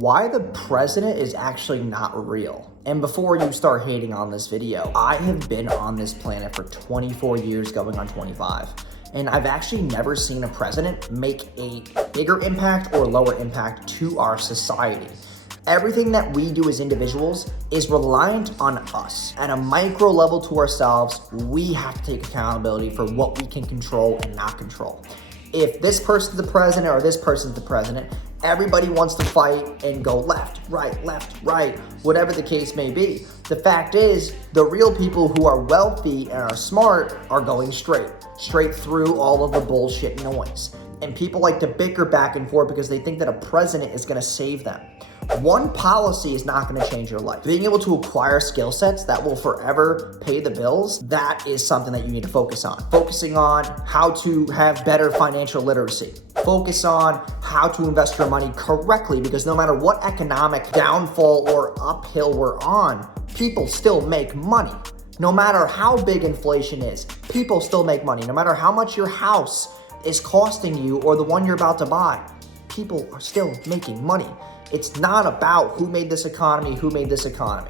why the president is actually not real. And before you start hating on this video, I have been on this planet for 24 years going on 25. And I've actually never seen a president make a bigger impact or lower impact to our society. Everything that we do as individuals is reliant on us. At a micro level to ourselves, we have to take accountability for what we can control and not control. If this person's the president or this person's the president, everybody wants to fight and go left, right, whatever the case may be. The fact is, the real people who are wealthy and are smart are going straight through all of the bullshit noise. And people like to bicker back and forth because they think that a president is going to save them. One policy is not going to change your life. Being able to acquire skill sets that will forever pay the bills, that is something that you need to focus on. Focusing on how to have better financial literacy. Focus on how to invest your money correctly, because no matter what economic downfall or uphill we're on, people still make money. No matter how big inflation is, people still make money. No matter how much your house is costing you or the one you're about to buy, people are still making money. It's not about who made this economy.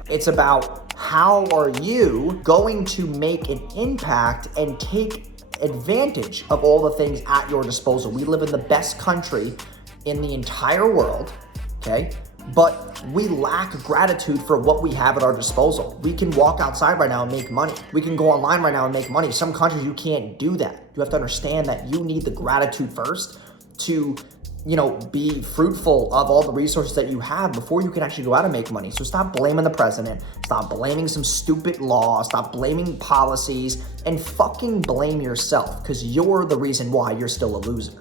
It's about how are you going to make an impact and take advantage of all the things at your disposal. We live in the best country in the entire world, okay? But we lack gratitude for what we have at our disposal. We can walk outside right now and make money. We can go online right now and make money. Some countries you can't do that. You have to understand that you need the gratitude first to be fruitful of all the resources that you have before you can actually go out and make money. So stop blaming the president, stop blaming some stupid law, stop blaming policies, and fucking blame yourself, because you're the reason why you're still a loser.